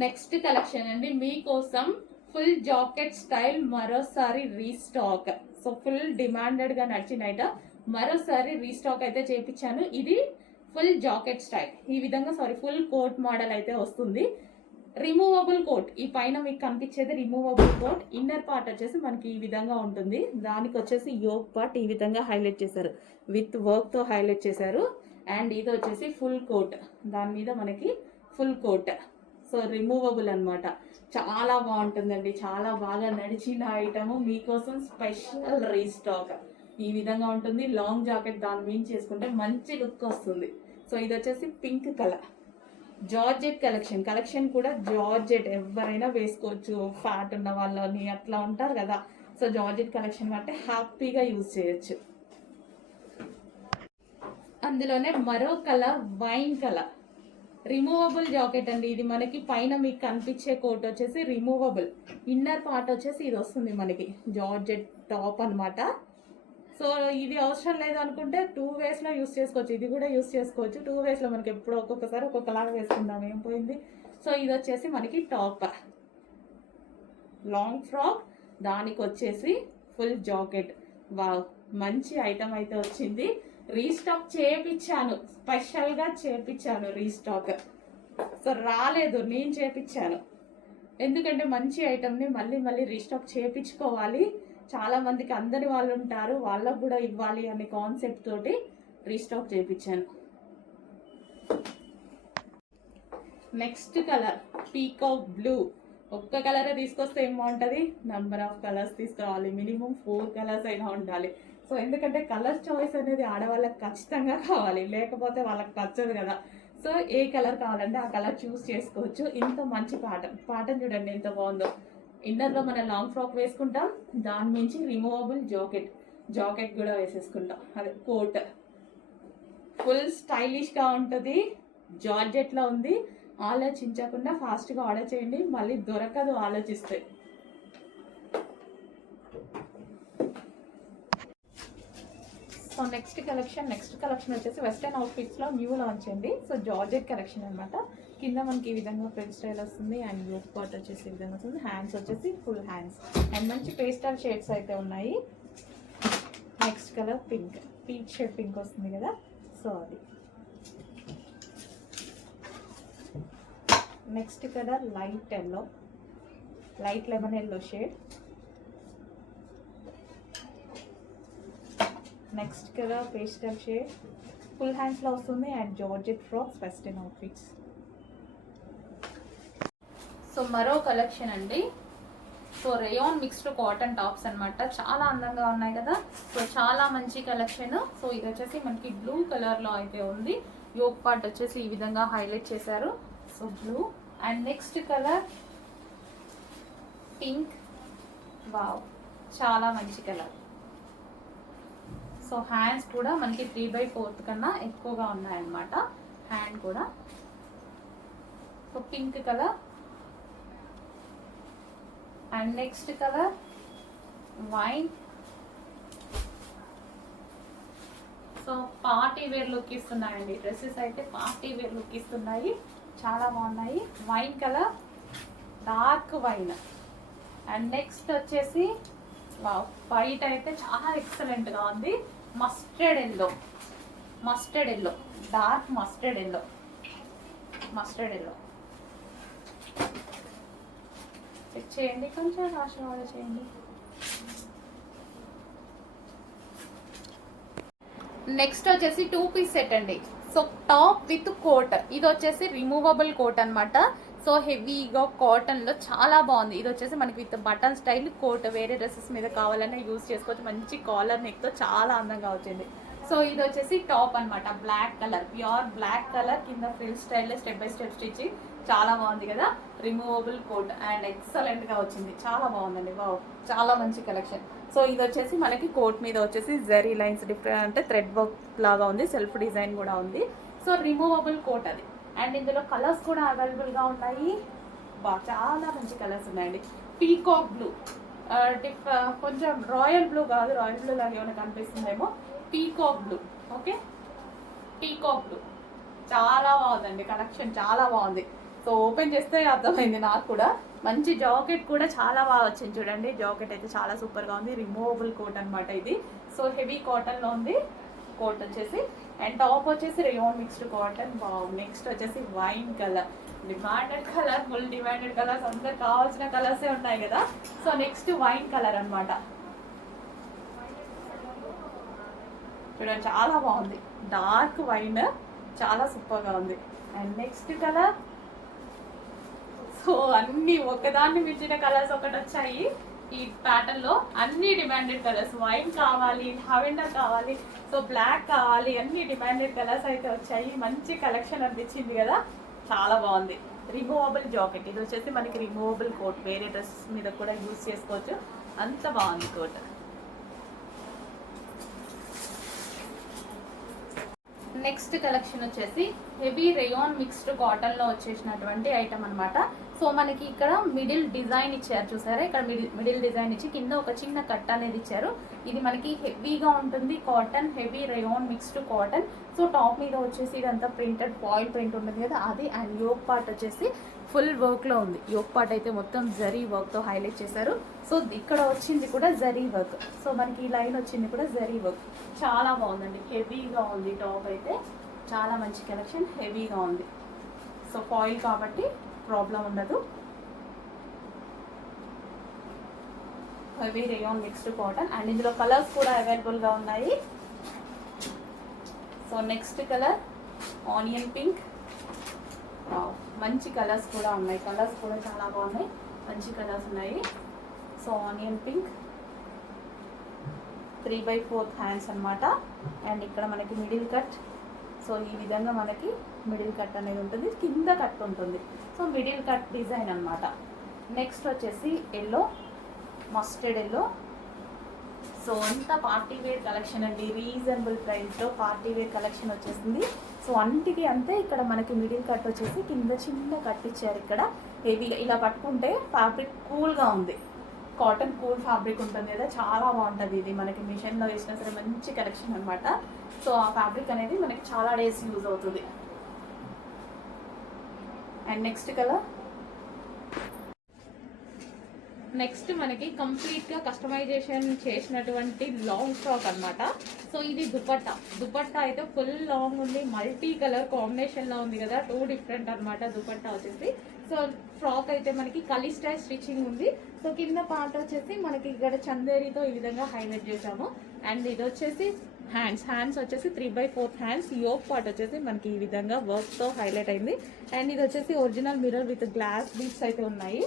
Next collection అండి మీకోసం full jacket style మరోసారి రీస్టాక్. సో ఫుల్ డిమాండెడ్ గా నడిచిన ఐటమ్ మరోసారి రీస్టాక్ అయితే చేపించాను. ఇది ఫుల్ జాకెట్ స్టైల్ ఈ విధంగా ఫుల్ కోట్ మోడల్ అయితే వస్తుంది. రిమూవబుల్ కోట్, ఈ పైన మీకు కనిపించేది రిమూవబుల్ కోట్. ఇన్నర్ పార్ట్ వచ్చేసి మనకి ఈ విధంగా ఉంటుంది. దానికి వచ్చేసి యోక్ పార్ట్ ఈ విధంగా హైలైట్ చేశారు, విత్ వర్క్ తో హైలైట్ చేశారు. అండ్ ఇది వచ్చేసి ఫుల్ కోట్, దాని మీద మనకి ఫుల్ కోట్. సో రిమూవబుల్ అనమాట. చాలా బాగుంటుందండి, చాలా బాగా నడిచిన ఐటమ్ మీకోసం స్పెషల్ రీస్టాక్. ఈ విధంగా ఉంటుంది. లాంగ్ జాకెట్ దాని మీద చేసుకుంటే మంచి లుక్ వస్తుంది. సో ఇది వచ్చేసి పింక్ కలర్ జార్జెట్ కలెక్షన్ కూడా జార్జెట్ ఎవరైనా వేసుకోవచ్చు. ఫ్యాట్ ఉన్న వాళ్ళని అట్లా ఉంటారు కదా. సో జార్జెట్ కలెక్షన్ అంటే హ్యాపీగా యూజ్ చేయొచ్చు. అందులోనే మరో colour wine colour removable jacket అండి. ఇది మనకి పైన మీకు కనిపించే కోట్ వచ్చేసి రిమూవబుల్, ఇన్నర్ పార్ట్ వచ్చేసి ఇది వస్తుంది మనకి జార్జెట్ టాప్ అనమాట. సో ఇది అవసరం లేదు అనుకుంటే 2 ways లో యూస్ చేసుకోవచ్చు. ఇది కూడా యూస్ చేసుకోవచ్చు 2 ways లో. మనకి ఎప్పుడు ఒక్కొక్కసారి ఒక్కొక్కలాగా వేసుకుందాం, ఏం పోయింది. సో ఇది వచ్చేసి మనకి టాప్ లాంగ్ ఫ్రాక్, దానికి వచ్చేసి ఫుల్ జాకెట్. వావ్, మంచి ఐటమ్ అయితే వచ్చింది. రీస్టాక్ చేపించాను, స్పెషల్గా చేపించాను రీస్టాక్. సో రాలేదు, నేను చేపించాను. ఎందుకంటే మంచి ఐటమ్ని మళ్ళీ మళ్ళీ రీస్టాక్ చేపించుకోవాలి. చాలా మందికి అందని వాళ్ళు ఉంటారు, వాళ్ళకు కూడా ఇవ్వాలి అనే కాన్సెప్ట్ తోటి రీస్టాక్ చేయించాను. Next colour peacock blue. ఒక్క కలరే తీసుకొస్తే ఏం బాగుంటుంది, నెంబర్ ఆఫ్ కలర్స్ తీసుకురావాలి. మినిమం 4 కలర్స్ అయినా ఉండాలి. సో ఎందుకంటే కలర్ చాయిస్ అనేది ఆడవాళ్ళకి ఖచ్చితంగా కావాలి, లేకపోతే వాళ్ళకి నచ్చదు కదా. సో ఏ కలర్ కావాలంటే ఆ కలర్ చూస్ చేసుకోవచ్చు. ఇంత మంచి ప్యాటర్న్ చూడండి ఎంత బాగుందో. ఇన్నర్లో మనం లాంగ్ ఫ్రాక్ వేసుకుంటాం, దాని నుంచి రిమూవబుల్ జాకెట్ కూడా వేసేసుకుంటాం. అదే కోట్ ఫుల్ స్టైలిష్గా ఉంటుంది. జార్జెట్లో ఉంది. ఆలోచించకుండా ఫాస్ట్గా ఆర్డర్ చేయండి, మళ్ళీ దొరకదు ఆలోచిస్తే. సో నెక్స్ట్ కలెక్షన్ వచ్చేసి వెస్టర్న్ అవుట్ఫిట్స్లో న్యూ లాంచ్ అండి. సో జార్జెట్ కలెక్షన్ అనమాట. కింద మనకి ఈ విధంగా ఫ్రంట్ స్టైల్ వస్తుంది. అండ్ యోక్ పార్ట్ వచ్చేసి ఈ విధంగా వస్తుంది. హ్యాండ్స్ వచ్చేసి ఫుల్ హ్యాండ్స్ అండ్ మంచి పేస్టల్ షేడ్స్ అయితే ఉన్నాయి. Next colour pink, peach shade pink వస్తుంది కదా. సో అది next colour light lemon yellow shade. Next colour pastel shade, full హ్యాండ్స్లో వస్తుంది. And georgette frocks western outfits. So మరో కలెక్షన్ అండి. So rayon mixed cotton tops అనమాట. చాలా అందంగా ఉన్నాయి కదా. సో చాలా మంచి కలెక్షన్. సో ఇది వచ్చేసి మనకి బ్లూ కలర్లో అయితే ఉంది. యోక్ పార్ట్ వచ్చేసి ఈ విధంగా హైలైట్ చేశారు. So blue. And next colour pink. Wow, చాలా మంచి కలర్. సో హ్యాండ్స్ కూడా మనకి 3/4 కన్నా ఎక్కువగా ఉన్నాయన్నమాట. హ్యాండ్ కూడా. So pink colour. And next colour wine. So party wear look ఇస్తున్నాయండి డ్రెస్సెస్ అయితే. పార్టీ వేర్ లుక్ ఇస్తున్నాయి, చాలా బాగున్నాయి. Wine colour, dark wine. And next వచ్చేసి వైట్ అయితే చాలా ఎక్సలెంట్గా ఉంది. Mustard yellow, dark mustard yellow. Check చేయండి, కొంచెం ఆశీర్వాదం చేయండి. నెక్స్ట్ వచ్చేసి 2 పీస్ సెట్ అండి. So top with coat. ఇది వచ్చేసి రిమూవబుల్ కోట్ అనమాట. సో హెవీగా కాటన్లో చాలా బాగుంది. ఇది వచ్చేసి మనకి విత్ బటన్ స్టైల్ కోట్. వేరే డ్రెస్సెస్ మీద కావాలన్నా యూజ్ చేసుకోవచ్చు. మంచి కాలర్ నెక్తో చాలా అందంగా వచ్చింది. సో ఇది వచ్చేసి టాప్ అనమాట. Black colour, pure black colour. కింద ఫ్రిల్ స్టైల్లో స్టెప్ బై స్టెప్ స్టిచ్చింగ్. చాలా బాగుంది కదా. రిమూవబుల్ కోట్ అండ్ ఎక్సలెంట్గా వచ్చింది. చాలా బాగుందండి. వావ్, చాలా మంచి కలెక్షన్. సో ఇది వచ్చేసి మనకి కోట్ మీద వచ్చేసి జరీ లైన్స్ డిఫరెంట్, అంటే థ్రెడ్ వర్క్ లాగా ఉంది. సెల్ఫ్ డిజైన్ కూడా ఉంది. సో రిమూవబుల్ కోట్ అది. అండ్ ఇందులో కలర్స్ కూడా అవైలబుల్గా ఉన్నాయి. చాలా మంచి కలర్స్ ఉన్నాయండి. పీకాక్ బ్లూ, కొంచెం రాయల్ బ్లూ కాదు, రాయల్ బ్లూ లాగా ఏమైనా కనిపిస్తుందేమో. Peacock blue. Okay, peacock blue చాలా బాగుందండి కలెక్షన్, చాలా బాగుంది. సో ఓపెన్ చేస్తే అర్థమైంది నాకు కూడా. మంచి జాకెట్ కూడా చాలా బాగా వచ్చింది చూడండి. జాకెట్ అయితే చాలా సూపర్గా ఉంది. రిమూవబుల్ కోట్ అనమాట ఇది. సో హెవీ కాటన్లో ఉంది కోట్ వచ్చేసి. అండ్ టాప్ వచ్చేసి రేయాన్ మిక్స్డ్ కాటన్. బాగుంది. నెక్స్ట్ వచ్చేసి wine colour, demanded colour, full demanded colours, అందరికి కావాల్సిన కలర్సే ఉన్నాయి కదా. సో నెక్స్ట్ వైన్ కలర్ అనమాట. చూడండి చాలా బాగుంది. డార్క్ వైన్ చాలా సూపర్గా ఉంది. అండ్ నెక్స్ట్ కలర్, సో అన్ని ఒకదాన్ని మించిన కలర్స్ ఒకటి వచ్చాయి ఈ ప్యాటర్న్ లో. అన్ని డిమాండెడ్ కలర్స్. వైన్ కావాలి, లావెండర్ కావాలి, సో బ్లాక్ కావాలి, అన్ని డిమాండెడ్ కలర్స్ అయితే వచ్చాయి. మంచి కలెక్షన్ అనిపించింది కదా, చాలా బాగుంది. రిమూవబుల్ జాకెట్, ఇది వచ్చేసి మనకి రిమూవబుల్ కోట్, వేరే డ్రెస్ మీద కూడా యూజ్ చేసుకోవచ్చు. అంత బాగుంది కోట్. నెక్స్ట్ కలెక్షన్ వచ్చేసి హెవీ రేయాన్ మిక్స్డ్ కాటన్ లో వచ్చేసినటువంటి ఐటమ్ అనమాట. సో మనకి ఇక్కడ మిడిల్ డిజైన్ ఇచ్చారు చూసారా, ఇక్కడ మిడిల్ డిజైన్ ఇచ్చి కింద ఒక చిన్న కట్ అనేది ఇచ్చారు. ఇది మనకి హెవీగా ఉంటుంది cotton, heavy rayon mixed cotton. So top మీద వచ్చేసి ఇదంతా ప్రింటెడ్ ఫాయిల్ ప్రింట్ ఉంటుంది కదా అది. అండ్ యోక్ పార్ట్ వచ్చేసి ఫుల్ వర్క్ లో ఉంది. యోక్ పార్ట్ అయితే మొత్తం జరీ వర్క్ తో హైలైట్ చేశారు. సో ఇక్కడ వచ్చింది కూడా జరీ వర్క్. సో మనకి ఈ లైన్ వచ్చింది కూడా జరీ వర్క్. చాలా బాగుందండి. హెవీగా ఉంది టాప్ అయితే. చాలా మంచి కలెక్షన్, హెవీగా ఉంది. సో ఫాయిల్ కాబట్టి ప్రాబ్లం ఉండదు. Heavy rayon mixed cotton. And ఇందులో కలర్స్ కూడా అవైలబుల్గా ఉన్నాయి. So next colour onion pink. మంచి కలర్స్ కూడా ఉన్నాయి. కలర్స్ కూడా చాలా బాగున్నాయి. మంచి కలర్స్ ఉన్నాయి. సో ఆనియన్ పింక్, 3/4 హ్యాండ్స్ అనమాట. అండ్ ఇక్కడ మనకి మిడిల్ కట్. సో ఈ విధంగా మనకి మిడిల్ కట్ అనేది ఉంటుంది, కింద కట్ ఉంటుంది. సో మిడిల్ కట్ డిజైన్ అనమాట. నెక్స్ట్ వచ్చేసి ఎల్లో, మస్టర్డ్ ఎల్లో. సో అంతా పార్టీ వేర్ కలెక్షన్ అండి. రీజనబుల్ ప్రైస్లో పార్టీ వేర్ కలెక్షన్ వచ్చేసింది. సో అన్నిటికీ అంతే. ఇక్కడ మనకి మిడిల్ కట్ వచ్చేసి కింద చిన్న కట్ ఇచ్చారు. ఇక్కడ హెవీగా ఇలా పట్టుకుంటే ఫ్యాబ్రిక్ కూల్గా ఉంది. కాటన్ కూల్ ఫ్యాబ్రిక్ ఉంటుంది కదా, చాలా బాగుంటుంది. ఇది మనకి మిషన్లో వేసినా సరే మంచి కలెక్షన్ అనమాట. సో ఆ ఫ్యాబ్రిక్ అనేది మనకి చాలా డేస్ యూజ్ అవుతుంది. అండ్ నెక్స్ట్ కలర్, నెక్స్ట్ మనకి కంప్లీట్గా కస్టమైజేషన్ చేసినటువంటి లాంగ్ ఫ్రాక్ అనమాట. సో ఇది దుపట్టా. దుపట్టా అయితే ఫుల్ లాంగ్ ఉంది, మల్టీ కలర్ కాంబినేషన్లో ఉంది కదా, 2 డిఫరెంట్ అనమాట దుపట్టా వచ్చేసి. సో ఫ్రాక్ అయితే మనకి కలీ స్టైల్ స్టిచ్చింగ్ ఉంది. సో కింద పార్ట్ వచ్చేసి మనకి ఇక్కడ చందేరితో ఈ విధంగా హైలైట్ చేసాము. అండ్ ఇది వచ్చేసి హ్యాండ్స్ వచ్చేసి 3/4 హ్యాండ్స్. యోక్ పార్ట్ వచ్చేసి మనకి ఈ విధంగా వర్క్తో హైలైట్ అయింది. అండ్ ఇది వచ్చేసి original mirror with glass beads అయితే ఉన్నాయి.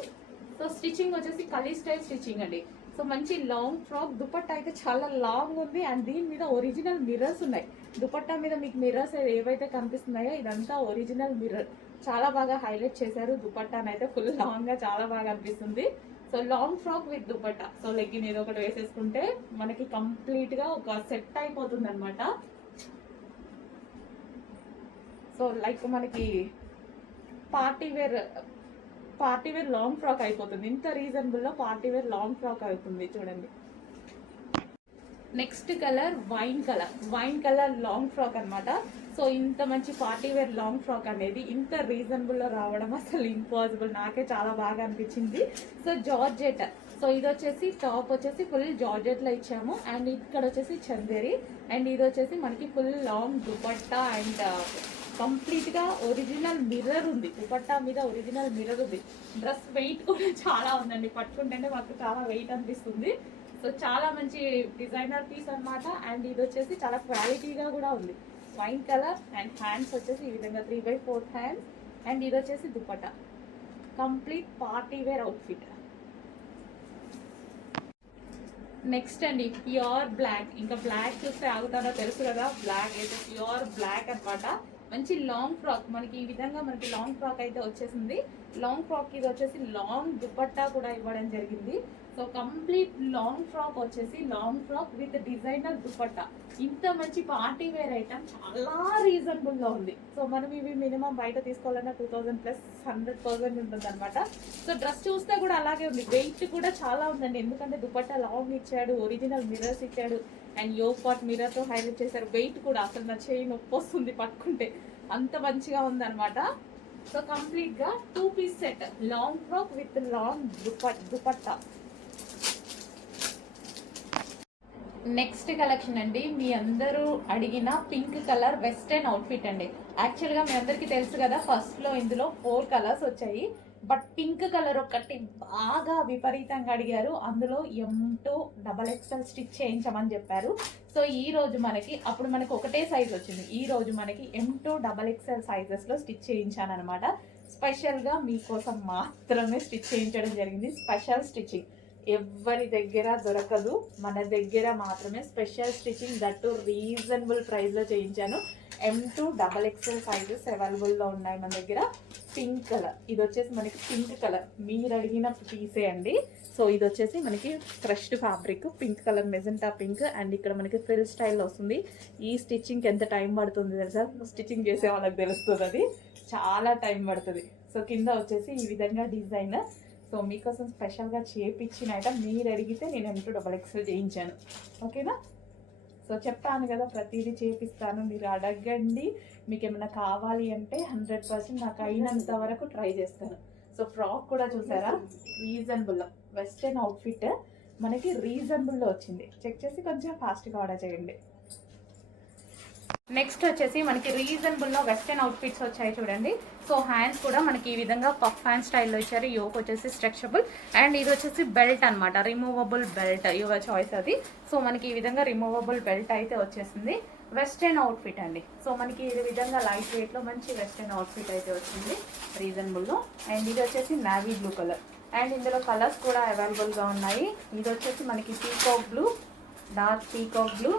సో స్టిచ్చింగ్ వచ్చేసి కలీ స్టైల్ స్టిచ్చింగ్ అండి. సో మంచి లాంగ్ ఫ్రాక్. దుపట్టా అయితే చాలా లాంగ్ ఉంది. అండ్ దీని మీద ఒరిజినల్ మిర్రర్స్ ఉన్నాయి. దుపట్టా మీద మీకు మిర్రర్స్ ఏవైతే కనిపిస్తున్నాయో ఇదంతా ఒరిజినల్ మిర్రర్. చాలా బాగా హైలైట్ చేశారు. దుపట్టాని అయితే ఫుల్ లాంగ్గా చాలా బాగా అనిపిస్తుంది. So long frock with dupatta. So legging ఏదో ఒకటి వేసేసుకుంటే మనకి కంప్లీట్గా ఒక సెట్ అయిపోతుంది అనమాట. సో లైక్ మనకి పార్టీ వేర్ లాంగ్ ఫ్రాక్ అయిపోతుంది. ఇంత రీజనబుల్లో పార్టీ వేర్ లాంగ్ ఫ్రాక్ అవుతుంది చూడండి. Next colour wine colour long frock అనమాట. సో ఇంత మంచి పార్టీ వేర్ లాంగ్ ఫ్రాక్ అనేది ఇంత రీజనబుల్లో రావడం అసలు ఇంపాసిబుల్. నాకే చాలా బాగా అనిపించింది. So georgette. సో ఇది వచ్చేసి టాప్ వచ్చేసి ఫుల్ జార్జెట్లో ఇచ్చాము. అండ్ ఇక్కడ వచ్చేసి చందేరి. అండ్ ఇది వచ్చేసి మనకి ఫుల్ లాంగ్ దుపట్టా. అండ్ కంప్లీట్గా ఒరిజినల్ మిర్రర్ ఉంది. దుపట్టా మీద ఒరిజినల్ మిర్రర్ ఉంది. డ్రెస్ వెయిట్ కూడా చాలా ఉందండి. పట్టుకుంటేనే మాకు చాలా వెయిట్ అనిపిస్తుంది. సో చాలా మంచి డిజైనర్ పీస్ అనమాట. అండ్ ఇది వచ్చేసి చాలా క్వాలిటీగా కూడా ఉంది. Wine colour. అండ్ హ్యాండ్స్ వచ్చేసి ఈ విధంగా 3/4 హ్యాండ్స్. అండ్ ఇది వచ్చేసి dupatta. Complete party wear outfit. Next అండి ప్యూర్ బ్లాక్. ఇంకా బ్లాక్ చూస్తే ఆగుతారో తెలుసు కదా. బ్లాక్ అయితే ప్యూర్ బ్లాక్ అనమాట. మంచి లాంగ్ ఫ్రాక్. మనకి ఈ విధంగా మనకి లాంగ్ ఫ్రాక్ అయితే వచ్చేసింది. లాంగ్ ఫ్రాక్ ఇది వచ్చేసి లాంగ్ దుపట్టా కూడా ఇవ్వడం జరిగింది. సో కంప్లీట్ లాంగ్ ఫ్రాక్ వచ్చేసి long frock with designer dupatta. ఇంత మంచి పార్టీ వేర్ ఐటమ్ చాలా రీజనబుల్లో ఉంది. సో మనం ఇవి మినిమం బయట తీసుకోవాలన్నా 2000 ప్లస్ 100% ఉంటుంది అనమాట. సో డ్రెస్ చూస్తే కూడా అలాగే ఉంది. వెయిట్ కూడా చాలా ఉందండి. ఎందుకంటే దుపట్టా లాంగ్ ఇచ్చాడు, ఒరిజినల్ మిర్రర్స్ ఇచ్చాడు. అండ్ యోక్ పార్ట్ మిర్రర్తో హైలైట్ చేశారు. వెయిట్ కూడా అసలు నా చేయి నొప్పి వస్తుంది పట్టుకుంటే, అంత మంచిగా ఉందన్నమాట. సో కంప్లీట్ గా 2 piece set, long frock with long dupatta. Next collection అండి, మీ అందరూ అడిగిన పింక్ కలర్ వెస్టర్న్ అవుట్ఫిట్ అండి. యాక్చువల్గా మీ అందరికీ తెలుసు కదా, ఫస్ట్లో ఇందులో 4 కలర్స్ వచ్చాయి. బట్ పింక్ కలర్ ఒకటి బాగా విపరీతంగా అడిగారు. అందులో M2XXL స్టిచ్ చేయించమని చెప్పారు. సో ఈ రోజు మనకి, అప్పుడు మనకి ఒకటే సైజ్ వచ్చింది, ఈ రోజు మనకి M2XXL సైజెస్లో స్టిచ్ చేయించాను అనమాట. స్పెషల్గా మీకోసం మాత్రమే స్టిచ్ చేయించడం జరిగింది. స్పెషల్ స్టిచ్చింగ్ ఎవరి దగ్గర దొరకదు, మన దగ్గర మాత్రమే స్పెషల్ స్టిచ్చింగ్, దట్టు రీజనబుల్ ప్రైస్లో చేయించాను. M2XXL సైజెస్ అవైలబుల్లో ఉన్నాయి మన దగ్గర. పింక్ కలర్, ఇది వచ్చేసి మనకి పింక్ కలర్ మీరు అడిగిన పీసే అండి. సో ఇది వచ్చేసి మనకి crushed fabric, pink colour magenta pink, and ఇక్కడ మనకి ఫ్రిల్ స్టైల్లో వస్తుంది. ఈ స్టిచ్చింగ్కి ఎంత టైం పడుతుంది తెలుసా? స్టిచ్చింగ్ చేసే వాళ్ళకి తెలుస్తుంది, అది చాలా టైం పడుతుంది. సో కింద వచ్చేసి ఈ విధంగా డిజైన్. సో మీకోసం స్పెషల్గా చేయించిన ఐటమ్, మీరు అడిగితే నేను M2XXL చేయించాను. ఓకేనా? సో చెప్పాను కదా, ప్రతిదీ చేపిస్తాను, మీరు అడగండి. మీకు ఏమైనా కావాలి అంటే 100% నాకు అయినంత వరకు ట్రై చేస్తాను. సో ఫ్రాక్ కూడా చూసారా, రీజనబుల్లో వెస్టర్న్ అవుట్ఫిట్ మనకి రీజనబుల్లో వచ్చింది. చెక్ చేసి కొంచెం ఫాస్ట్గా ఆర్డర్ చేయండి. నెక్స్ట్ వచ్చేసి మనకి రీజనబుల్లో వెస్టర్న్ అవుట్ఫిట్స్ వచ్చాయి చూడండి. సో హ్యాండ్స్ కూడా మనకి ఈ విధంగా పఫ్ హ్యాండ్ స్టైల్లో ఇచ్చారు. యోక్ వచ్చేసి స్ట్రెచబుల్, అండ్ ఇది వచ్చేసి బెల్ట్ అనమాట, రిమూవబుల్ బెల్ట్, యువర్ చాయిస్ అది. సో మనకి ఈ విధంగా రిమూవబుల్ బెల్ట్ అయితే వచ్చేసింది. వెస్టర్న్ అవుట్ఫిట్ అండి. సో మనకి ఈ విధంగా లైట్ వెయిట్లో మంచి వెస్టర్న్ అవుట్ఫిట్ అయితే వచ్చింది రీజనబుల్లో. అండ్ ఇది వచ్చేసి నావీ బ్లూ కలర్, అండ్ ఇందులో కలర్స్ కూడా అవైలబుల్గా ఉన్నాయి. ఇది వచ్చేసి మనకి peacock blue, dark peacock blue.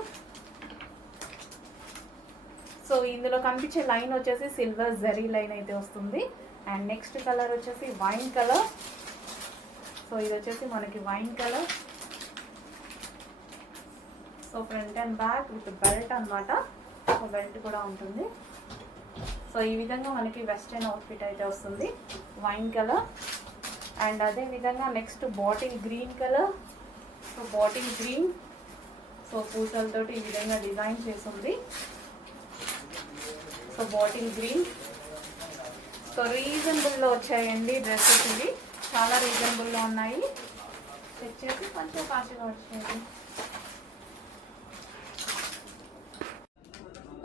So ఇందులో కనిపించే లైన్ వచ్చేసి సిల్వర్ జరీ లైన్ అయితే వస్తుంది. అండ్ నెక్స్ట్ కలర్ వచ్చేసి వైన్ కలర్. సో ఇది వచ్చేసి మనకి wine colour. So front and back with belt అనమాట. సో బెల్ట్ కూడా ఉంటుంది. సో ఈ విధంగా మనకి వెస్టర్న్ అవుట్ఫిట్ అయితే వస్తుంది, వైన్ కలర్. అండ్ అదే విధంగా next bottle green colour. So bottle green, so పూసలతోటి ఈ విధంగా డిజైన్ చేసింది. So bottle green. సో రీజనబుల్లో వచ్చాయండి డ్రెస్సెస్, ఇవి చాలా రీజనబుల్లో ఉన్నాయి. చెక్ చేసి కొంచెం ఫాస్ట్గా వచ్చాయి.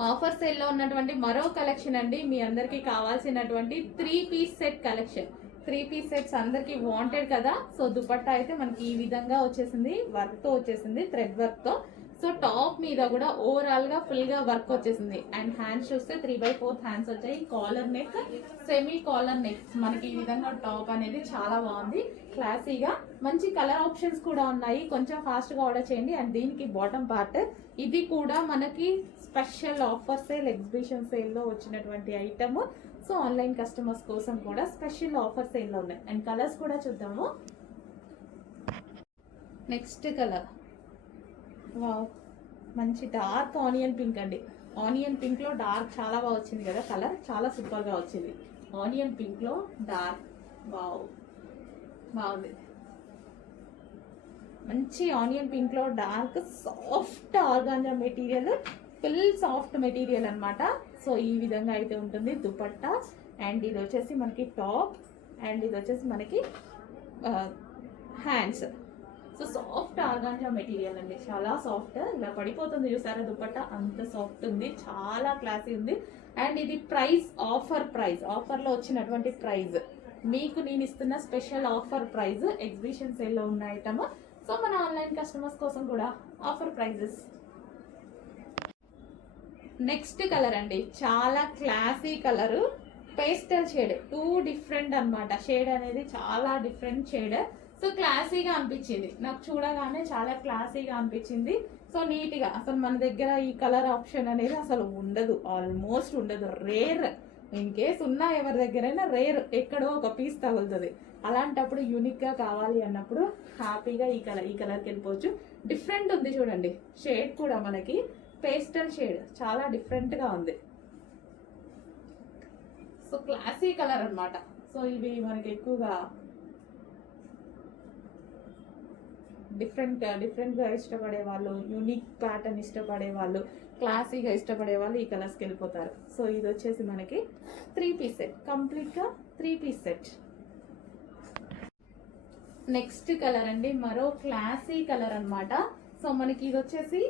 ఆఫర్ సేల్లో ఉన్నటువంటి మరో కలెక్షన్ అండి, మీ అందరికీ కావాల్సినటువంటి 3 piece set collection. 3 piece sets అందరికీ వాంటెడ్ కదా. సో దుపట్టా అయితే మనకి ఈ విధంగా వచ్చేసింది, వర్క్తో వచ్చేసింది, థ్రెడ్ వర్క్తో. సో టాప్ మీద కూడా ఓవరాల్గా ఫుల్గా వర్క్ వచ్చేసింది. అండ్ హ్యాండ్స్ చూస్తే 3/4 హ్యాండ్స్ వచ్చాయి. Collar neck, semi collar neck, మనకి ఈ విధంగా టాప్ అనేది చాలా బాగుంది, క్లాసీగా. మంచి కలర్ ఆప్షన్స్ కూడా ఉన్నాయి, కొంచెం ఫాస్ట్గా ఆర్డర్ చేయండి. అండ్ దీనికి బాటమ్ పార్ట్, ఇది కూడా మనకి స్పెషల్ ఆఫర్ సేల్, ఎగ్జిబిషన్ సేల్లో వచ్చినటువంటి ఐటమ్. సో ఆన్లైన్ కస్టమర్స్ కోసం కూడా స్పెషల్ ఆఫర్ సేల్లో ఉన్నాయి. అండ్ కలర్స్ కూడా చూద్దాము. నెక్స్ట్ కలర్, వావ్, మంచి డార్క్ ఆనియన్ పింక్ అండి. ఆనియన్ పింక్లో డార్క్ చాలా బాగా వచ్చింది కదా, కలర్ చాలా సూపర్గా వచ్చింది. ఆనియన్ పింక్లో డార్క్, వావ్, బాగుంది. మంచి ఆనియన్ పింక్లో dark soft organza material, full soft material అనమాట. సో ఈ విధంగా అయితే ఉంటుంది దుపట్టా. అండ్ ఇది వచ్చేసి మనకి టాప్, అండ్ ఇది వచ్చేసి మనకి hands. So soft organza material అండి, చాలా సాఫ్ట్, ఇలా పడిపోతుంది చూసారా దుపట్టా, అంత సాఫ్ట్ ఉంది, చాలా క్లాసీ ఉంది. అండ్ ఇది ప్రైస్ ఆఫర్ ప్రైస్, ఆఫర్లో వచ్చినటువంటి ప్రైస్, మీకు నేను ఇస్తున్న స్పెషల్ ఆఫర్ ప్రైస్, ఎగ్జిబిషన్ సేల్లో ఉన్న ఐటమ్. సో మన ఆన్లైన్ కస్టమర్స్ కోసం కూడా ఆఫర్ ప్రైజెస్. నెక్స్ట్ కలర్ అండి, చాలా classy colour, pastel shade, 2 different అనమాట. షేడ్ అనేది చాలా డిఫరెంట్ షేడ్. సో క్లాసీగా అనిపించింది నాకు, చూడగానే చాలా క్లాసీగా అనిపించింది. సో నీట్గా, అసలు మన దగ్గర ఈ కలర్ ఆప్షన్ అనేది అసలు ఉండదు, ఆల్మోస్ట్ ఉండదు, రేర్. ఇన్ కేస్ ఉన్నా ఎవరి దగ్గరైనా రేర్, ఎక్కడో ఒక పీస్ తగులుతుంది. అలాంటప్పుడు యూనిక్గా కావాలి అన్నప్పుడు హ్యాపీగా ఈ కలర్కి వెళ్ళిపోవచ్చు. డిఫరెంట్ ఉంది చూడండి, షేడ్ కూడా మనకి పేస్టల్ షేడ్, చాలా డిఫరెంట్గా ఉంది. సో క్లాసీ కలర్ అనమాట. సో ఇవి మనకి ఎక్కువగా డిఫరెంట్గా ఇష్టపడే వాళ్ళు, యూనిక్ ప్యాటర్న్ ఇష్టపడే వాళ్ళు, క్లాసీగా ఇష్టపడే వాళ్ళు ఈ కలర్స్కి వెళ్ళిపోతారు. సో ఇది వచ్చేసి మనకి 3 పీస్ సెట్, కంప్లీట్గా 3 పీస్ సెట్. నెక్స్ట్ కలర్ అండి, మరో క్లాసీ కలర్ అన్నమాట. సో మనకి ఇది వచ్చేసి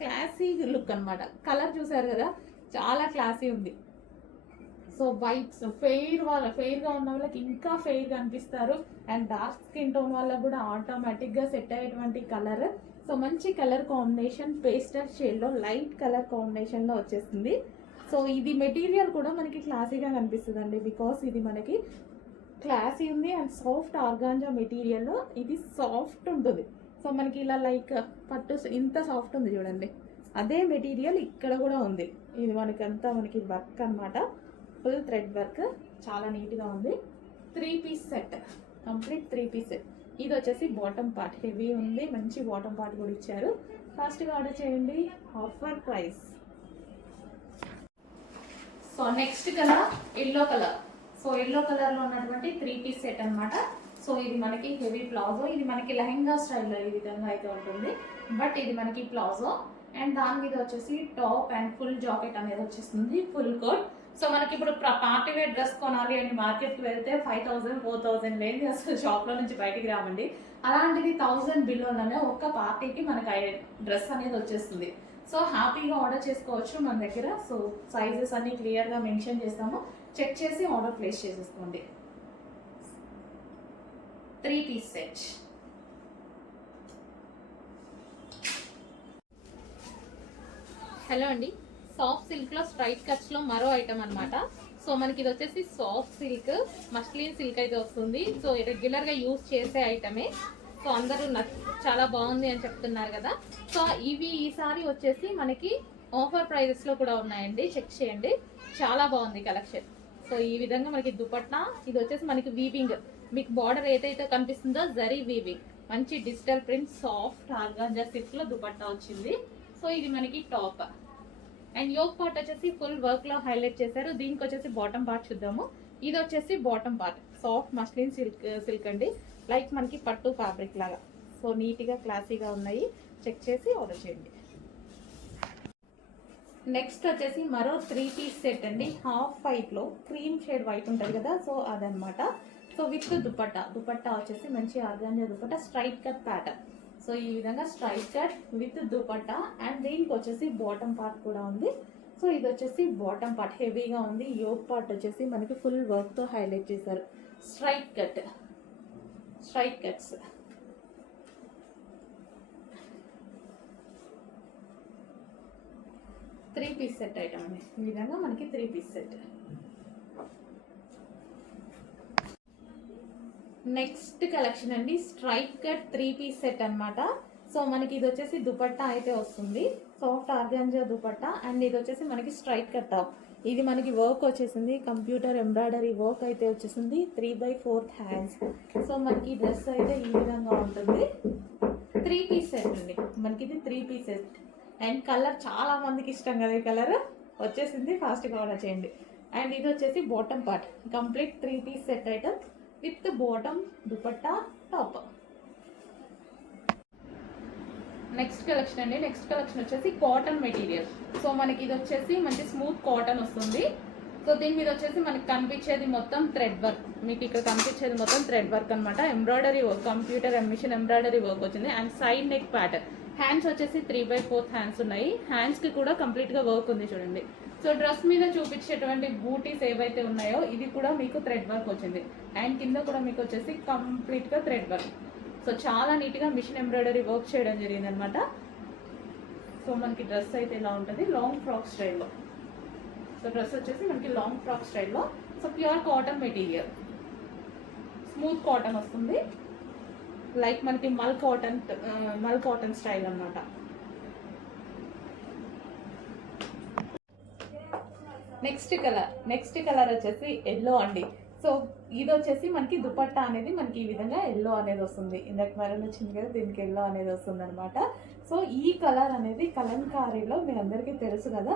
క్లాసీ లుక్ అన్నమాట. కలర్ చూసారు కదా, చాలా క్లాసీ ఉంది. సో వైట్స్ ఫెయిర్గా ఉన్న వాళ్ళకి ఇంకా ఫెయిర్గా అనిపిస్తారు, అండ్ డార్క్ స్కిన్ టోన్ వాళ్ళకి కూడా ఆటోమేటిక్గా సెట్ అయ్యేటువంటి కలర్. సో మంచి కలర్ కాంబినేషన్, పేస్టల్ షేడ్లో లైట్ కలర్ కాంబినేషన్లో వచ్చేస్తుంది. సో ఇది మెటీరియల్ కూడా మనకి క్లాసీగా కనిపిస్తుంది అండి, బికాస్ ఇది మనకి క్లాసీ ఉంది అండ్ సాఫ్ట్ ఆర్గాంజా మెటీరియల్లో ఇది సాఫ్ట్ ఉంటుంది. సో మనకి ఇలా లైక్ పట్టు ఇంత సాఫ్ట్ ఉంది చూడండి, అదే మెటీరియల్ ఇక్కడ కూడా ఉంది. ఇది మనకి వర్క్ అన్నమాట, ఫుల్ థ్రెడ్ వర్క్, చాలా నీట్గా ఉంది. 3 piece set, complete 3 piece set. ఇది వచ్చేసి బాటమ్ పార్ట్ హెవీ ఉంది, మంచి బాటమ్ పార్ట్ కూడా ఇచ్చారు. ఫాస్ట్గా ఆర్డర్ చేయండి, offer price. So next colour yellow colour. So yellow కలర్లో ఉన్నటువంటి 3 పీస్ సెట్ అనమాట. సో ఇది మనకి హెవీ ప్లాజో, ఇది మనకి లెహెంగా స్టైల్లో ఈ విధంగా అయితే ఉంటుంది, బట్ ఇది మనకి ప్లాజో అండ్ దాని మీద వచ్చేసి టాప్ అండ్ ఫుల్ జాకెట్ అనేది వచ్చేస్తుంది, ఫుల్ కోట్. సో మనకి ఇప్పుడు పార్టీ వేర్ డ్రెస్ కొనాలి అని మార్కెట్కి వెళ్తే 5000 4000 లేని అసలు షాప్లో నుంచి బయటికి రావండి. అలాంటిది 1000 బిలోలోనే ఒక్క పార్టీకి మనకి డ్రెస్ అనేది వచ్చేస్తుంది. సో హ్యాపీగా ఆర్డర్ చేసుకోవచ్చు మన దగ్గర. సో సైజెస్ అన్ని క్లియర్గా మెన్షన్ చేస్తాము, చెక్ చేసి ఆర్డర్ ప్లేస్ చేసేసుకోండి. 3 పీస్ సెట్. హలో అండి, సాఫ్ట్ సిల్క్ లో స్ట్రైట్ కట్స్ లో మరో ఐటమ్ అన్నమాట. సో మనకి ఇది వచ్చేసి సాఫ్ట్ సిల్క్, మస్లిన్ సిల్క్ అయితే వస్తుంది. సో రెగ్యులర్ గా యూజ్ చేసే ఐటమే. సో అందరూ చాలా బాగుంది అని చెప్తున్నారు కదా. సో ఇవి ఈసారి వచ్చేసి మనకి ఆఫర్ ప్రైజెస్ లో కూడా ఉన్నాయండి, చెక్ చేయండి, చాలా బాగుంది కలెక్షన్. సో ఈ విధంగా మనకి దుపట్టా, ఇది వచ్చేసి మనకి వీవింగ్, మీకు బార్డర్ ఏదైతే కనిపిస్తుందో జరీ వీవింగ్, మంచి digital print soft organza silk లో దుపట్టా వచ్చింది. సో ఇది మనకి టాప్ అండ్ యోక్ పార్ట్ వచ్చేసి ఫుల్ వర్క్ లో హైలైట్ చేశారు. దీనికి వచ్చేసి బాటమ్ పార్ట్ చూద్దాము. ఇది వచ్చేసి bottom part, soft muslin silk అండి, లైక్ మనకి పట్టు ఫ్యాబ్రిక్ లాగా. సో నీట్గా క్లాసీగా ఉన్నాయి, చెక్ చేసి ఆర్డర్ చేయండి. నెక్స్ట్ వచ్చేసి మరో 3 పీస్ సెట్ అండి, హాఫ్ వైట్లో క్రీమ్ షేడ్ వైట్ ఉంటుంది కదా, సో అదనమాట. సో విత్ దుపట్టా వచ్చేసి మంచి organza dupatta, straight cut pattern. So ఈ విధంగా straight cut with dupatta and దీనికి వచ్చేసి బాటమ్ పార్ట్ కూడా ఉంది. సో ఇది వచ్చేసి బాటమ్ పార్ట్ హెవీగా ఉంది, యోక్ పార్ట్ వచ్చేసి మనకి ఫుల్ వర్క్తో హైలైట్ చేశారు. Straight cuts. Three piece set item అండి, ఈ విధంగా మనకి 3 పీస్ సెట్. నెక్స్ట్ కలెక్షన్ అండి, స్ట్రైట్ కట్ 3 పీస్ సెట్ అన్నమాట. సో మనకి ఇది వచ్చేసి దుపట్టా అయితే వస్తుంది, సాఫ్ట్ ఆర్గాంజా దుపట్టా అండ్ ఇది వచ్చేసి మనకి స్ట్రైట్ కట్ టాప్. ఇది మనకి వర్క్ వచ్చేసింది, కంప్యూటర్ ఎంబ్రాయిడరీ వర్క్ అయితే వచ్చేసింది, 3/4 హ్యాండ్స్. సో మనకి డ్రెస్ అయితే ఈ విధంగా ఉంటుంది. 3 పీస్ సెట్ అండి, మనకి ఇది 3 పీస్ సెట్ అండ్ కలర్ చాలా మందికి ఇష్టం కదా, ఈ కలర్ వచ్చేసింది, ఫాస్ట్గా ఆర్డర్ చేయండి. అండ్ ఇది వచ్చేసి bottom part, complete 3 piece set item with bottom dupatta top. Next collection అండి, నెక్స్ట్ కలెక్షన్ వచ్చేసి కాటన్ మెటీరియల్. సో మనకి ఇది వచ్చేసి మంచి స్మూత్ కాటన్ వస్తుంది. సో దీని మీద వచ్చేసి మనకి కనిపించేది మొత్తం థ్రెడ్ వర్క్, మీకు ఇక్కడ కనిపించేది మొత్తం థ్రెడ్ వర్క్ అనమాట. Embroidery work, computer machine embroidery work వచ్చింది and side neck pattern. Hands వచ్చేసి 3/4 హ్యాండ్స్ ఉన్నాయి, హ్యాండ్స్కి కూడా కంప్లీట్గా వర్క్ ఉంది చూడండి. సో డ్రెస్ మీద చూపించేటువంటి బూటీస్ ఏవైతే ఉన్నాయో ఇది కూడా మీకు థ్రెడ్ వర్క్ వచ్చింది అండ్ కింద కూడా మీకు వచ్చేసి కంప్లీట్గా థ్రెడ్ వర్క్. సో చాలా నీట్గా మిషన్ ఎంబ్రాయిడరీ వర్క్ చేయడం జరిగింది అనమాట. సో మనకి డ్రెస్ అయితే ఇలా ఉంటుంది, లాంగ్ ఫ్రాక్ స్టైల్లో. సో డ్రెస్ వచ్చేసి మనకి లాంగ్ ఫ్రాక్ స్టైల్లో. So pure cotton material, smooth cotton వస్తుంది, లైక్ మనకి మల్ కాటన్ స్టైల్ అనమాట. నెక్స్ట్ కలర్ వచ్చేసి ఎల్లో అండి. సో ఇది వచ్చేసి మనకి దుపట్టా అనేది మనకి ఈ విధంగా ఎల్లో అనేది వస్తుంది, ఇందాక మెరూన్ వచ్చింది కదా, దీనికి ఎల్లో అనేది వస్తుంది అనమాట. సో ఈ కలర్ అనేది కలంకారీలో మీ అందరికీ తెలుసు కదా,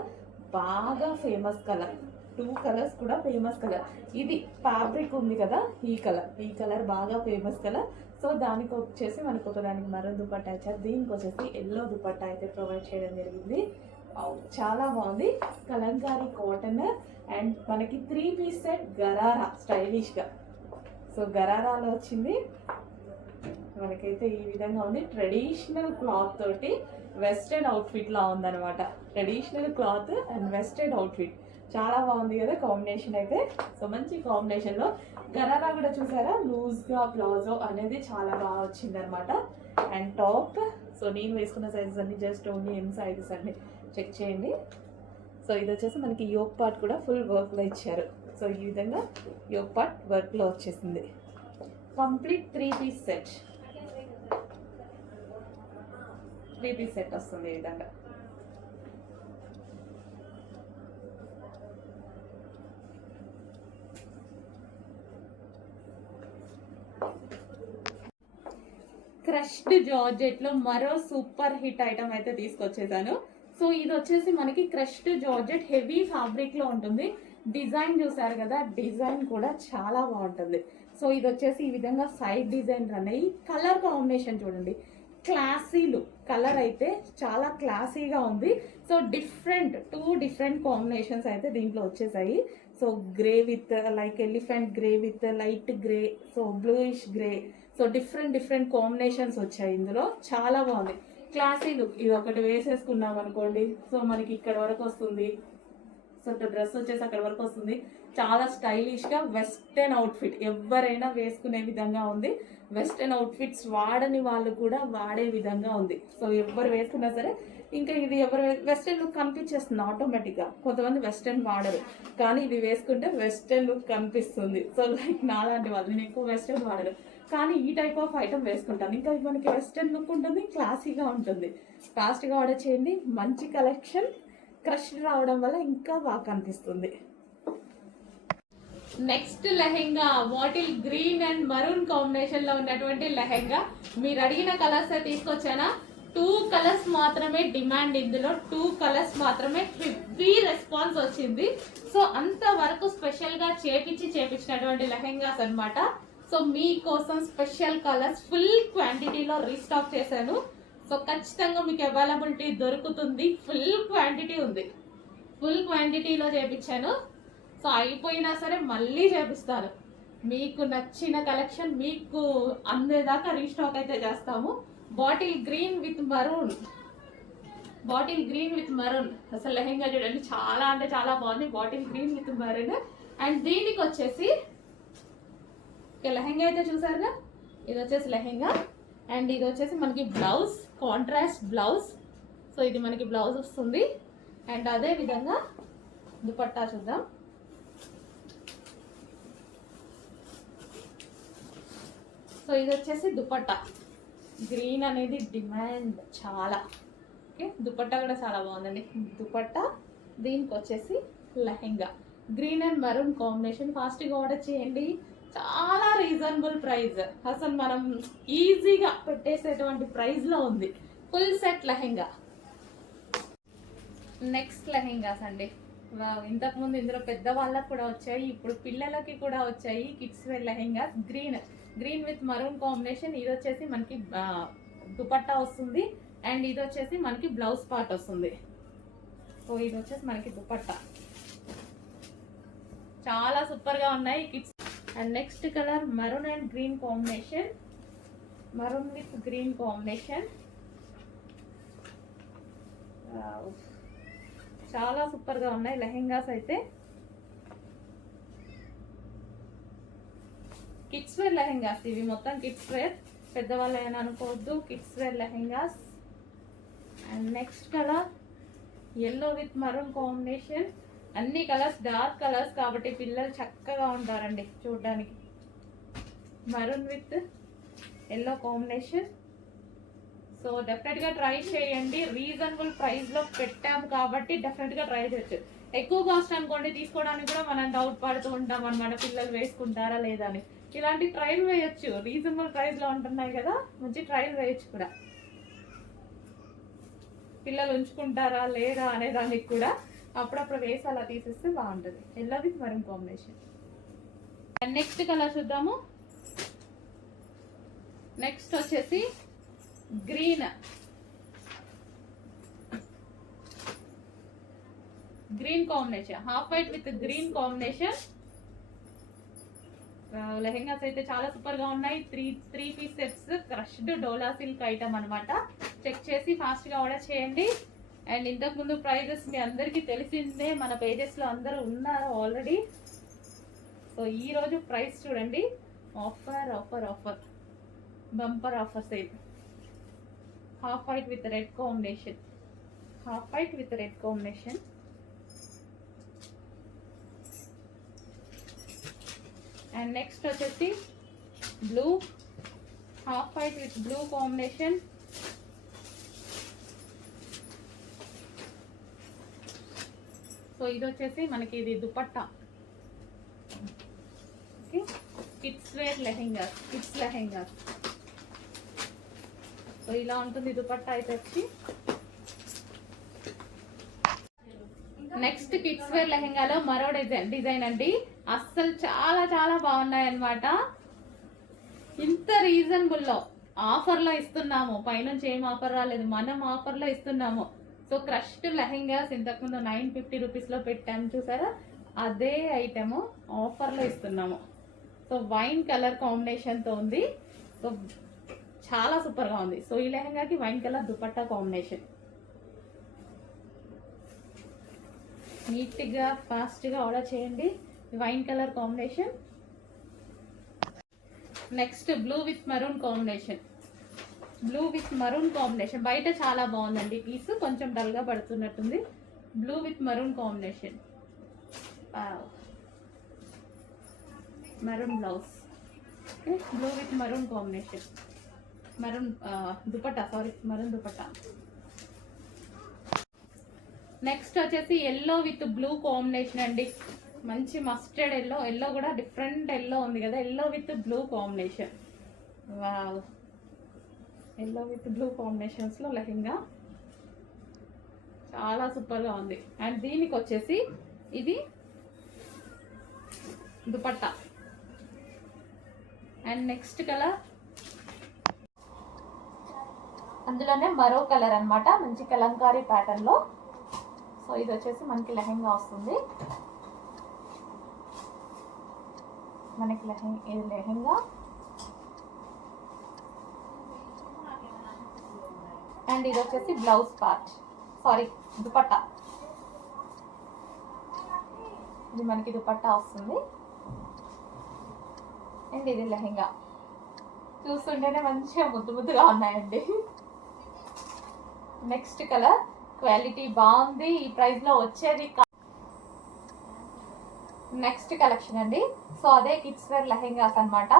బాగా ఫేమస్ కలర్. 2 కలర్స్ కూడా ఫేమస్ కలర్. ఇది ఫ్యాబ్రిక్ ఉంది కదా, ఈ కలర్ బాగా ఫేమస్ కలర్. సో దానికి వచ్చేసి మనకు ఒకదానికి మరొక దుపట్టా ఇచ్చారు. దీనికి వచ్చేసి ఎల్లో దుపట్టా అయితే ప్రొవైడ్ చేయడం జరిగింది. చాలా బాగుంది. కలంకారీ కాటన్ అండ్ మనకి 3 పీస్ సెట్ గరారా స్టైలిష్గా. సో గరారాలో వచ్చింది మనకైతే ఈ విధంగా ఉంది. ట్రెడిషనల్ క్లాత్ తోటి వెస్టర్న్ అవుట్ఫిట్ లా ఉందన్నమాట. Traditional cloth and western outfit చాలా బాగుంది కదా కాంబినేషన్ అయితే. సో మంచి కాంబినేషన్లో గరారా కూడా చూసారా, లూజ్గా ప్లాజో అనేది చాలా బాగా వచ్చింది అనమాట. అండ్ టాప్, సో నేను వేసుకున్న సైజెస్ అన్ని జస్ట్ ఓన్లీ ఎం సైజెస్ అన్ని చెక్ చేయండి. సో ఇది వచ్చేసి మనకి యోక్ పార్ట్ కూడా ఫుల్ వర్క్లో ఇచ్చారు. సో ఈ విధంగా యోక్ పార్ట్ వర్క్లో వచ్చేసింది. Complete 3 piece set, 3 piece set వస్తుంది ఈ విధంగా. క్రష్డ్ జార్జెట్లో మరో సూపర్ హిట్ ఐటమ్ అయితే తీసుకొచ్చేసాను. సో ఇది వచ్చేసి మనకి క్రష్డ్ జార్జెట్ హెవీ ఫ్యాబ్రిక్లో ఉంటుంది. డిజైన్ చూసారు కదా, డిజైన్ కూడా చాలా బాగుంటుంది. సో ఇది వచ్చేసి ఈ విధంగా సైడ్ డిజైన్ రన్ అయ్యి కలర్ కాంబినేషన్ చూడండి, క్లాసీ లుక్. కలర్ అయితే చాలా క్లాసీగా ఉంది. సో టూ డిఫరెంట్ కాంబినేషన్స్ అయితే దీంట్లో వచ్చేసాయి. So grey with like elephant grey with light grey, so bluish grey, so different combinations వచ్చాయి ఇందులో. చాలా బాగుంది, క్లాసీ లుక్. ఇది ఒకటి వేసేసుకున్నాం అనుకోండి, సో మనకి ఇక్కడ వరకు వస్తుంది. సో డ్రెస్ వచ్చేసి అక్కడ వరకు వస్తుంది. చాలా స్టైలిష్గా వెస్టర్న్ అవుట్ఫిట్ ఎవరైనా వేసుకునే విధంగా ఉంది. వెస్టర్న్ అవుట్ఫిట్స్ వాడని వాళ్ళు కూడా వాడే విధంగా ఉంది. సో ఎవరు వేసుకున్నా సరే ఇంకా ఇది ఎవరు వెస్టర్న్ లుక్ కనిపించేస్తుంది ఆటోమేటిక్గా. కొంతమంది వెస్టర్న్ వాడరు, కానీ ఇది వేసుకుంటే వెస్టర్న్ లుక్ కనిపిస్తుంది. సో లైక్ నాలాంటి వాళ్ళు, నేను ఎక్కువ వెస్టర్న్ వాడరు, కానీ ఈ టైప్ ఆఫ్ ఐటమ్ వేసుకుంటాను. ఇంకా మనకి వెస్టర్న్ లుక్ ఉంటుంది, క్లాసీగా ఉంటుంది. ఫాస్ట్గా ఆర్డర్ చేయండి. మంచి కలెక్షన్, క్రష్ రావడం వల్ల ఇంకా బాగా కనిపిస్తుంది. Next lehenga bottle green and maroon combination లో ఉన్నటువంటి లెహెంగా. మీరు అడిగిన కలర్స్ తీసుకొచ్చానా? 2 కలర్స్ మాత్రమే డిమాండ్. ఇందులో 2 కలర్స్ మాత్రమే హెవీ రెస్పాన్స్ వచ్చింది. సో అంతవరకు స్పెషల్ గా చేపించినటువంటి లెహెంగాస్ అన్నమాట. సో మీకోసం స్పెషల్ కలర్స్ ఫుల్ క్వాంటిటీలో రీస్టాక్ చేశాను. సో ఖచ్చితంగా మీకు అవైలబిలిటీ దొరుకుతుంది. ఫుల్ క్వాంటిటీ ఉంది, ఫుల్ క్వాంటిటీలో చేపించాను. సో అయిపోయినా సరే మళ్ళీ చేపిస్తాను. మీకు నచ్చిన కలెక్షన్ మీకు అందేదాకా రీస్టాక్ అయితే చేస్తాము. బాటిల్ గ్రీన్ విత్ మరూన్, అసలు లెహెంగా చూడండి, చాలా అంటే చాలా బాగుంది. Bottle green with maroon. And దీనికి వచ్చేసి లెహెంగా అయితే చూసారుగా, ఇది వచ్చేసి లెహెంగా. అండ్ ఇది వచ్చేసి మనకి బ్లౌజ్, కాంట్రాస్ట్ బ్లౌజ్. సో ఇది మనకి బ్లౌజ్ వస్తుంది. అండ్ అదే విధంగా దుపట్టా చూద్దాం. సో ఇది వచ్చేసి దుపట్టా. గ్రీన్ అనేది డిమాండ్ చాలా. ఓకే, దుపట్టా కూడా చాలా బాగుందండి. దుపట్టా, దీనికి వచ్చేసి lehenga. Green and maroon combination. ఫాస్ట్గా ఆర్డర్ చేయండి. చాలా రీజనబుల్ ప్రైస్, అసలు మనం ఈజీగా పెట్టేసేటువంటి ప్రైస్లో ఉంది. Full set lehenga. Next lehengas అండి. ఇంతకుముందు ఇందులో పెద్దవాళ్ళకి కూడా వచ్చాయి, ఇప్పుడు పిల్లలకి కూడా వచ్చాయి. Kids wear lehengas. Green with maroon combination. ఇది వచ్చేసి మనకి దుపట్టా వస్తుంది. అండ్ ఇది వచ్చేసి మనకి బ్లౌజ్ పార్ట్ వస్తుంది. సో ఇది వచ్చేసి మనకి దుపట్టా. చాలా సూపర్గా ఉన్నాయి kids. And next colour maroon and green combination, maroon with green combination. చాలా సూపర్గా ఉన్నాయి లెహెంగాస్ అయితే. కిడ్స్ వేర్ లెహెంగాస్ ఇవి మొత్తం. కిడ్స్ వేర్, పెద్దవాళ్ళు ఏమైనా అనుకోవద్దు, kids wear lehengas. And next colour yellow with maroon combination. అన్ని కలర్స్ డార్క్ కలర్స్ కాబట్టి పిల్లలు చక్కగా ఉంటారండి చూడడానికి. Maroon with yellow combination. So డెఫినెట్గా ట్రై చేయండి. రీజనబుల్ ప్రైస్లో పెట్టాము కాబట్టి డెఫినెట్గా ట్రై చేయొచ్చు. ఎక్కువ కాస్ట్ అనుకోండి తీసుకోవడానికి కూడా మనం డౌట్ పడుతూ ఉంటాం అనమాట, పిల్లలు వేసుకుంటారా లేదా అని. ఇలాంటి ట్రయల్ వేయచ్చు, రీజనబుల్ ప్రైస్లో ఉంటున్నాయి కదా, మంచి ట్రయల్ వేయచ్చు కూడా. పిల్లలు ఉంచుకుంటారా లేదా అనే దానికి కూడా అప్పుడప్పుడు వేసి అలా తీసేస్తే బాగుంటుంది. Yellow with maroon combination. And next colour చూద్దాము. నెక్స్ట్ వచ్చేసి green combination, half white with green combination. Lehengas అయితే చాలా సూపర్ గా ఉన్నాయి. త్రీ పీస్ సెట్స్, క్రష్డ్ డోలా సిల్క్ ఐటమ్ అనమాట. చెక్ చేసి ఫాస్ట్ గా ఆర్డర్ చేయండి. అండ్ ఇంతకు ముందు ప్రైజెస్ మీ అందరికీ తెలిసిందే, మన పేజెస్ లో అందరూ ఉన్నారు ఆల్రెడీ. సో ఈ రోజు ప్రైస్ చూడండి, offer offer offer, bumper offer sale. Half white with red combination, half white with red combination. And next వచ్చేసి blue, half white with blue combination. So ఇది వచ్చేసి మనకి ఇది dupatta. Okay, kids wear lehengas, kids lehengas. So ఇలా ఉంటుంది దుపట్టా అయితే వచ్చి. నెక్స్ట్ కిడ్స్ వేర్ లెహెంగాలో మరో డిజైన్ అండి. అస్సలు చాలా చాలా బాగున్నాయి అన్నమాట. ఇంత రీజనబుల్ లో ఆఫర్ లో ఇస్తున్నాము. పైనుంచి ఏం ఆఫర్ రాలేదు, మనం ఆఫర్ లో ఇస్తున్నాము. సో క్రష్డ్ లెహెంగాస్ ఇంతకుముందు 950 రూపీస్ లో పెట్టాము చూసారా, అదే ఐటమ్ ఆఫర్ లో ఇస్తున్నాము. సో వైన్ కలర్ కాంబినేషన్ తో ఉంది. సో చాలా సూపర్ గా ఉంది. సో ఈ లెహెంగాకి wine colour dupatta combination. Neat గా ఫాస్ట్ గా ఆర్డర్ చేయండి. Wine colour combination. Next blue with maroon combination, blue with maroon combination. బయట చాలా బాగుందండి పీస్, కొంచెం డల్ గా పడుతున్నట్టుంది. Blue with maroon combination, maroon blouse. Blue with maroon combination, maroon dupatta, sorry maroon dupatta. Next వచ్చేసి ఎల్లో విత్ బ్లూ కాంబినేషన్ అండి. మంచి mustard yellow, yellow కూడా డిఫరెంట్ ఎల్లో ఉంది కదా, yellow with blue combination. Wow, yellow with blue combinations లో లెహెంగా చాలా super గా ఉంది. అండ్ దీనికి వచ్చేసి ఇది దుపట్టా. అండ్ నెక్స్ట్ కలర్, అందులోనే మరో కలర్ అన్నమాట, మంచి కలంకారీ ప్యాటర్న్ లో. సో ఇది వచ్చేసి మనకి లెహెంగా వస్తుంది. మనకి ఇది లెహెంగా. అండ్ ఇది వచ్చేసి బ్లౌజ్ పార్ట్, సారీ దుపట్టా. ఇది మనకి దుపట్టా వస్తుంది. అండ్ ఇది లెహెంగా. చూస్తుంటేనే మంచిగా ముద్దుగా ఉన్నాయండి. నెక్స్ట్ కలర్, క్వాలిటీ బాగుంది, ఈ ప్రైస్ లో వచ్చేది. నెక్స్ట్ కలెక్షన్ అండి. సో అదే కిడ్స్ వేర్ లెహెంగాస్ అన్నమాట.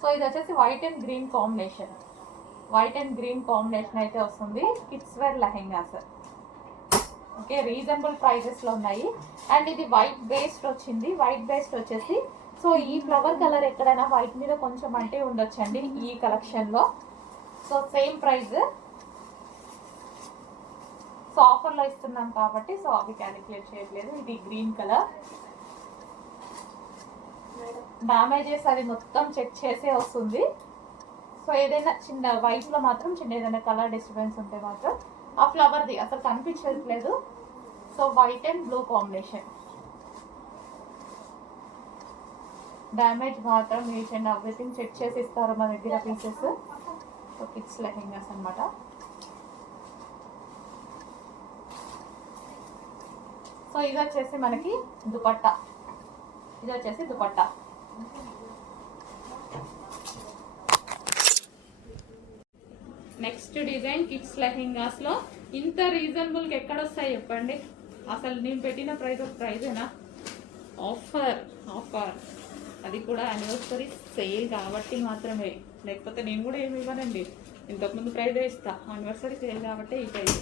సో ఇది వచ్చేసి white and green combination, white and green combination అయితే వస్తుంది kids wear lehengas. Okay, reasonable prices లో ఉన్నాయి. అండ్ ఇది వైట్ బేస్డ్ వచ్చింది. వైట్ బేస్డ్ వచ్చేసి, సో ఈ ఫ్లవర్ కలర్ ఎక్కడైనా వైట్ మీద కొంచెం అంటే ఉండొచ్చండి ఈ కలెక్షన్ లో. So same price. So offer లో ఇస్తున్నాం కాబట్టి సో అవి క్యాలిక్యులేట్ చేయట్లేదు. ఇది గ్రీన్ కలర్. డామేజెస్ అది మొత్తం చెక్ చేసే వస్తుంది. సో ఏదైనా చిన్న వైట్ లో మాత్రం చిన్న ఏదైనా కలర్ డిస్టర్బెన్స్ ఉంటే మాత్రం ఆ ఫ్లవర్ది అసలు కనిపించట్లేదు. So white and blue combination. Damage మాత్రం ఈచ్ అండ్ ఎవ్రీథింగ్ చెక్ చేసి ఇస్తారు మా దగ్గర పీసెస్. సో కిడ్స్ లెహెంగాస్ అన్నమాట. సో ఇది వచ్చేసి మనకి దుపట్టా, ఇది వచ్చేసి dupatta. Next design kids lehengas లో ఇంత రీజనబుల్ కి ఎక్కడ వస్తాయి చెప్పండి. అసలు నేను పెట్టిన ప్రైస్ ఒక ప్రైజేనా, ఆఫర్ ఆఫర్, అది కూడా యానివర్సరీ సేల్ కాబట్టి మాత్రమే. లేకపోతే నేను కూడా ఏమి ఇవ్వనండి, ఇంతకుముందు ప్రైజే ఇస్తా. యానివర్సరీ సేల్ కాబట్టి ఈ price.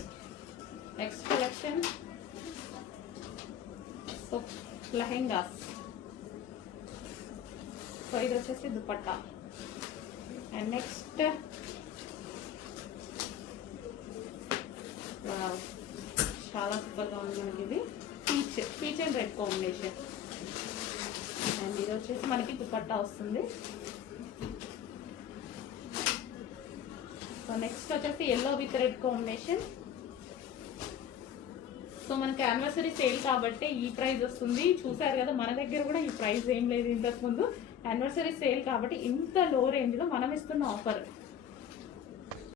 Next collection, so lehengas. So ఇది వచ్చేసి దుపట్టా. అండ్ నెక్స్ట్ చాలా సూపర్గా ఉంది మనకి. ఇది peach and red combination. And ఇది వచ్చేసి మనకి దుపట్టా వస్తుంది. సో నెక్స్ట్ వచ్చేసి yellow with red combination. So మనకి యానివర్సరీ సేల్ కాబట్టి ఈ ప్రైస్ వస్తుంది. చూసారు కదా, మన దగ్గర కూడా ఈ ప్రైస్ ఏం లేదు ఇంతకు ముందు. యానివర్సరీ సేల్ కాబట్టి ఇంత లో రేంజ్లో మనం ఇస్తున్న ఆఫర్.